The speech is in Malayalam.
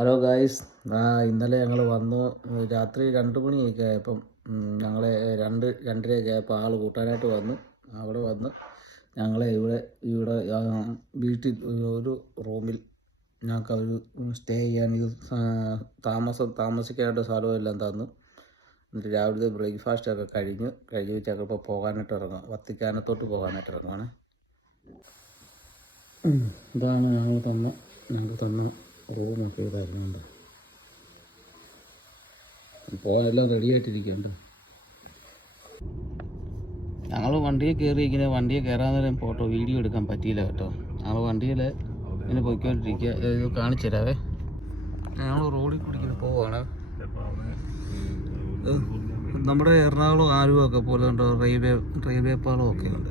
ഹലോ ഗായ്സ്, ഇന്നലെ ഞങ്ങൾ വന്നു. രാത്രി 2 മണിയൊക്കെ ആയപ്പം ഞങ്ങൾ 2-2:30 ആയപ്പോൾ ആൾ കൂട്ടാനായിട്ട് വന്നു. അവിടെ വന്ന് ഞങ്ങളെ ഇവിടെ വീട്ടിൽ ഒരു റൂമിൽ ഞങ്ങൾക്ക് അവർ സ്റ്റേ ചെയ്യാൻ താമസിക്കാനായിട്ട് സ്ഥലവും എല്ലാം തന്നു. എന്നിട്ട് രാവിലെ ബ്രേക്ക്ഫാസ്റ്റൊക്കെ കഴിഞ്ഞ് വെച്ചൊക്കെ ഇപ്പോൾ പോകാനായിട്ട് ഇറങ്ങും. വത്തിക്കാനത്തോട്ട് പോകാനായിട്ട് ഇറങ്ങുവാണ്. ഇതാണ് ഞങ്ങൾക്ക് തന്ന റൂമൊക്കെ ഇതായിരുന്നുണ്ട്. പോകാനെല്ലാം റെഡി ആയിട്ടിരിക്കുന്നുണ്ട്. ഞങ്ങൾ വണ്ടിയിൽ കയറിയിരിക്കുന്നത്, വണ്ടിയിൽ കയറാൻ നേരം വീഡിയോ എടുക്കാൻ പറ്റിയില്ല കേട്ടോ. ഞങ്ങൾ വണ്ടിയിൽ ഇങ്ങനെ പോയിക്കൊണ്ടിരിക്കുക. ഇത് കാണിച്ചു തരാവേ. ഞങ്ങൾ റോഡിൽ കൂടി പോവുകയാണ്. നമ്മുടെ എറണാകുളം ആലുവൊക്കെ പോലെ ഉണ്ടോ റെയിൽവേ പാളമൊക്കെ ഉണ്ട്.